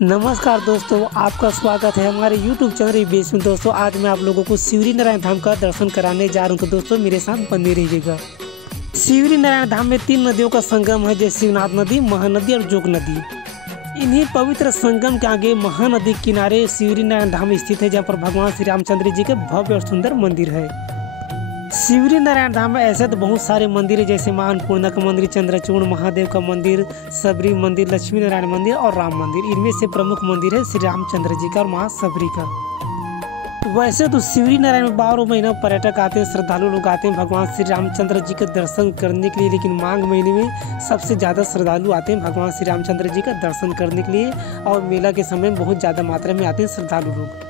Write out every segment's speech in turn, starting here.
नमस्कार दोस्तों, आपका स्वागत है हमारे YouTube चैनल बेस में। दोस्तों आज मैं आप लोगों को शिवरी नारायण धाम का दर्शन कराने जा रहा हूं, तो दोस्तों मेरे साथ बने रहिएगा। शिवरी नारायण धाम में 3 नदियों का संगम है, जैसे शिवनाथ नदी, महानदी और जोग नदी। इन्हीं पवित्र संगम के आगे महानदी के किनारे शिवरी नारायण धाम स्थित है, जहाँ पर भगवान श्री रामचंद्र जी के भव्य और सुंदर मंदिर है। शिवरी नारायण धाम में ऐसे तो बहुत सारे मंदिर है, जैसे मां अन्नपूर्णा का मंदिर, चंद्रचूड़ महादेव का मंदिर, सबरी मंदिर, लक्ष्मी नारायण मंदिर और राम मंदिर। इनमें से प्रमुख मंदिर है श्री रामचंद्र जी का और मां सबरी का। वैसे तो शिवरी नारायण में 12 महीना पर्यटक आते हैं, श्रद्धालु लोग आते हैं भगवान श्री रामचंद्र जी के दर्शन करने के लिए, लेकिन माघ महीने में सबसे ज़्यादा श्रद्धालु आते हैं भगवान श्री रामचंद्र जी का दर्शन करने के लिए, और मेला के समय में बहुत ज़्यादा मात्रा में आते हैं श्रद्धालु लोग।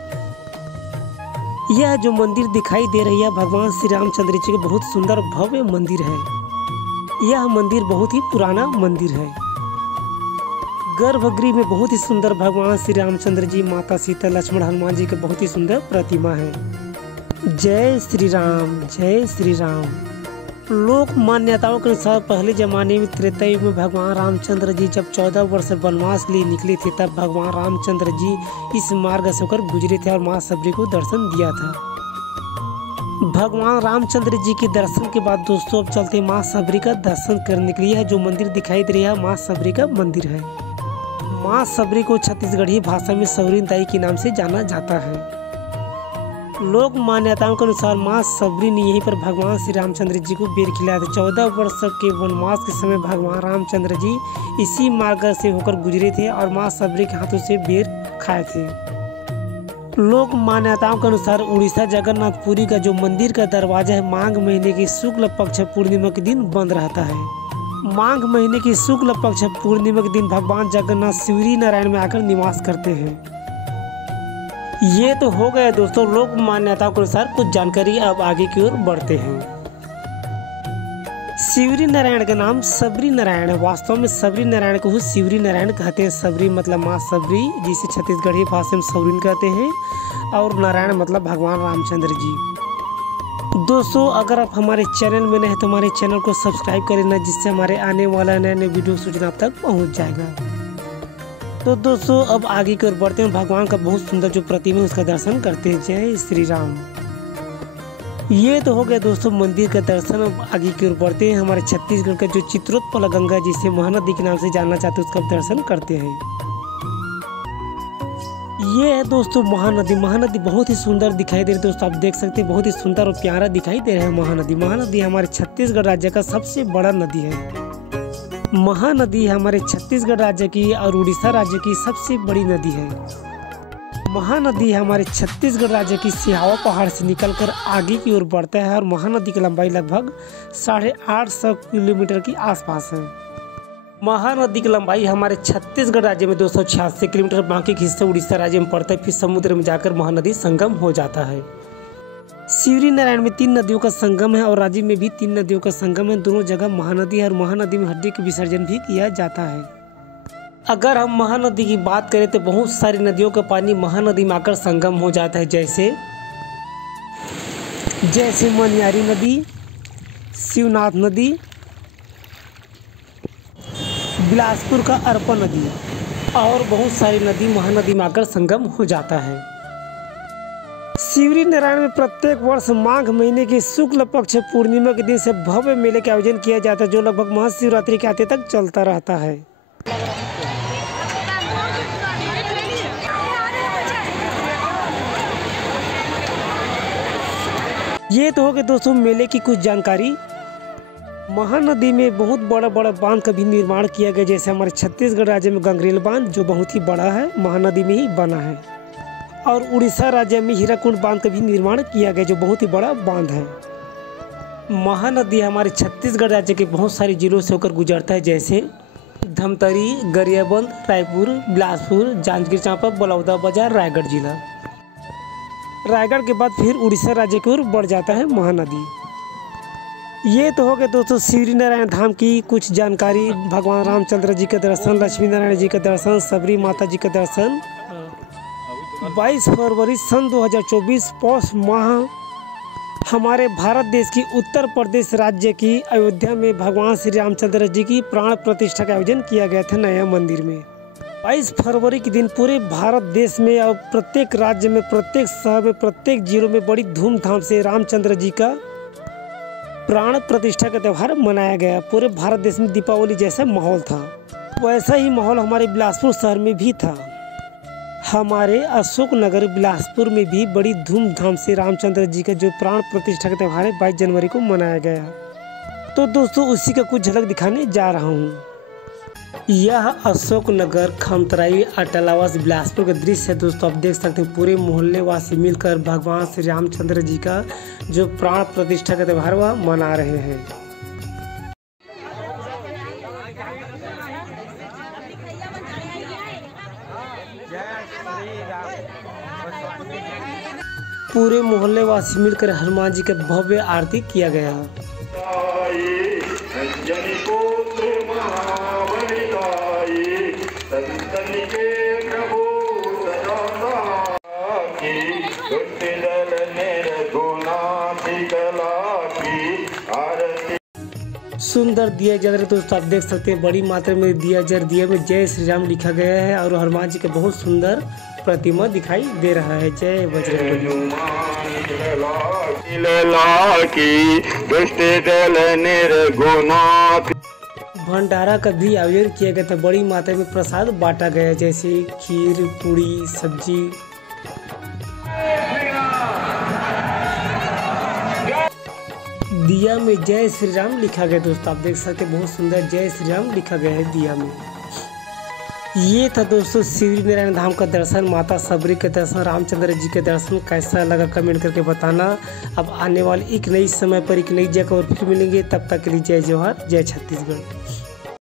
यह जो मंदिर दिखाई दे रही है भगवान श्री रामचंद्र जी का बहुत सुंदर भव्य मंदिर है। यह मंदिर बहुत ही पुराना मंदिर है। गर्भगृह में बहुत ही सुंदर भगवान श्री रामचंद्र जी, माता सीता, लक्ष्मण, हनुमान जी की बहुत ही सुंदर प्रतिमा है। जय श्री राम, जय श्री राम। लोक मान्यताओं के अनुसार पहले जमाने में त्रेता युग में भगवान रामचंद्र जी जब 14 वर्ष वनवास के लिए निकले थे, तब भगवान रामचंद्र जी इस मार्ग से होकर गुजरे थे और मां सबरी को दर्शन दिया था। भगवान रामचंद्र जी के दर्शन के बाद दोस्तों अब चलते मां सबरी का दर्शन करने के लिए। जो मंदिर दिखाई दे रहा है मां सबरी का मंदिर है। मां सबरी को छत्तीसगढ़ी भाषा में सौरीन दाई के नाम से जाना जाता है। लोक मान्यताओं के अनुसार मां सबरी ने यहीं पर भगवान श्री रामचंद्र जी को बेर खिलाया था। 14 वर्ष के वनवास के समय भगवान रामचंद्र जी इसी मार्ग से होकर गुजरे थे और मां सबरी के हाथों से बेर खाए थे। लोक मान्यताओं के अनुसार उड़ीसा जगन्नाथपुरी का जो मंदिर का दरवाजा है माघ महीने की शुक्ल पक्ष पूर्णिमा के दिन बंद रहता है। माघ महीने की शुक्ल पक्ष पूर्णिमा के दिन भगवान जगन्नाथ शिवरी नारायण में आकर निवास करते हैं। ये तो हो गया दोस्तों लोक मान्यताओं के अनुसार कुछ जानकारी। अब आगे की ओर बढ़ते हैं। शिवरी नारायण का नाम सबरी नारायण है। वास्तव में सबरी नारायण को शिवरी नारायण कहते हैं। सबरी मतलब माँ सबरी, जिसे छत्तीसगढ़ी भाषा में सौरीन कहते हैं, और नारायण मतलब भगवान रामचंद्र जी। दोस्तों अगर आप हमारे चैनल में नए हैं तो हमारे चैनल को सब्सक्राइब कर लेना, जिससे हमारे आने वाला नए नए वीडियो सूचना आप तक पहुँच जाएगा। तो दोस्तों अब आगे की ओर बढ़ते हैं। भगवान का बहुत सुंदर जो प्रतिमा है उसका दर्शन करते हैं। जय श्री राम। ये तो हो गया दोस्तों मंदिर का दर्शन। अब आगे की ओर बढ़ते हैं। हमारे छत्तीसगढ़ का जो चित्रोत्पल गंगा, जिसे महानदी के नाम से जानना चाहते हैं, उसका दर्शन करते हैं। ये है दोस्तों महानदी। महानदी बहुत ही सुंदर दिखाई दे रही है दोस्तों, आप देख सकते हैं बहुत ही सुंदर और प्यारा दिखाई दे रहा है महानदी। महानदी हमारे छत्तीसगढ़ राज्य का सबसे बड़ा नदी है। महानदी हमारे छत्तीसगढ़ राज्य की और उड़ीसा राज्य की सबसे बड़ी नदी है। महानदी हमारे छत्तीसगढ़ राज्य की सिहावा पहाड़ से निकलकर आगे की ओर बढ़ता है और महानदी की लंबाई लगभग 850 किलोमीटर के आसपास है। महानदी की लंबाई हमारे छत्तीसगढ़ राज्य में 286 किलोमीटर, बाकी के हिस्सा उड़ीसा राज्य में पड़ता है। फिर समुद्र में जाकर महानदी संगम हो जाता है। शिवरी नारायण में 3 नदियों का संगम है और राज्य में भी 3 नदियों का संगम है। दोनों जगह महानदी है और महानदी में हड्डी का विसर्जन भी किया जाता है। अगर हम महानदी की बात करें तो बहुत सारी नदियों का पानी महानदी में आकर संगम हो जाता है, जैसे मनियारी नदी, शिवनाथ नदी, बिलासपुर का अर्पण नदी और बहुत सारी नदी महानदी में आकर संगम हो जाता है। शिवरी नारायण में प्रत्येक वर्ष माघ महीने की शुक्ल पक्ष पूर्णिमा के दिन से भव्य मेले का आयोजन किया जाता है, जो लगभग महाशिवरात्रि के आते तक चलता रहता है। ये तो हो गए दोस्तों मेले की कुछ जानकारी। महानदी में बहुत बड़ा बड़ा बांध का भी निर्माण किया गया, जैसे हमारे छत्तीसगढ़ राज्य में गंगरेल बांध जो बहुत ही बड़ा है, महानदी में ही बना है। और उड़ीसा राज्य में हीराकुंड बांध का भी निर्माण किया गया, जो बहुत ही बड़ा बांध है। महानदी हमारे छत्तीसगढ़ राज्य के बहुत सारे जिलों से होकर गुजरता है, जैसे धमतरी, गरियाबंद, रायपुर, बिलासपुर, जांजगीर चांपा, बलौदाबाजार, रायगढ़ जिला। रायगढ़ के बाद फिर उड़ीसा राज्य की ओर बढ़ जाता है महानदी। ये तो हो गया दोस्तों शिवरी नारायण धाम की कुछ जानकारी। भगवान रामचंद्र जी का दर्शन, लक्ष्मी नारायण जी का दर्शन, सबरी माता जी का दर्शन। 22 फरवरी सन 2024 पौष माह हमारे भारत देश की उत्तर प्रदेश राज्य की अयोध्या में भगवान श्री रामचंद्र जी की प्राण प्रतिष्ठा का आयोजन किया गया था नया मंदिर में। 22 फरवरी के दिन पूरे भारत देश में और प्रत्येक राज्य में, प्रत्येक शहर में, प्रत्येक जिलों में बड़ी धूमधाम से रामचंद्र जी का प्राण प्रतिष्ठा का त्यौहार मनाया गया। पूरे भारत देश में दीपावली जैसा माहौल था। वैसा ही माहौल हमारे बिलासपुर शहर में भी था। हमारे अशोक नगर बिलासपुर में भी बड़ी धूमधाम से रामचंद्र जी का जो प्राण प्रतिष्ठा का त्यौहार है 22 जनवरी को मनाया गया। तो दोस्तों उसी का कुछ झलक दिखाने जा रहा हूँ। यह अशोक नगर खमतराई अटल आवास बिलासपुर का दृश्य है। दोस्तों आप देख सकते हैं पूरे मोहल्ले वासी मिलकर भगवान श्री रामचंद्र जी का जो प्राण प्रतिष्ठा का त्यौहार वह मना रहे हैं। पूरे मोहल्ले वासी मिलकर हनुमान जी का भव्य आरती किया गया। सुंदर दिया जल रहे दोस्तों आप देख सकते हैं बड़ी मात्रा में दिया जल, दिया में जय श्री राम लिखा गया है और हनुमान जी का बहुत सुंदर प्रतिमा दिखाई दे रहा है। जय बजरंग भंडारा का भी आयोजन किया गया था। बड़ी मात्रा में प्रसाद बांटा गया जैसे खीर, पूड़ी, सब्जी। दिया में जय श्री राम लिखा गया दोस्तों आप देख सकते हैं बहुत सुंदर जय श्री राम लिखा गया है दिया में। ये था दोस्तों श्री नारायण धाम का दर्शन, माता सबरी के दर्शन, रामचंद्र जी के दर्शन। कैसा लगा कमेंट करके बताना। अब आने वाले एक नई समय पर एक नई जगह और फिर मिलेंगे। तब तक के लिए जय जवाहर, जय छत्तीसगढ़।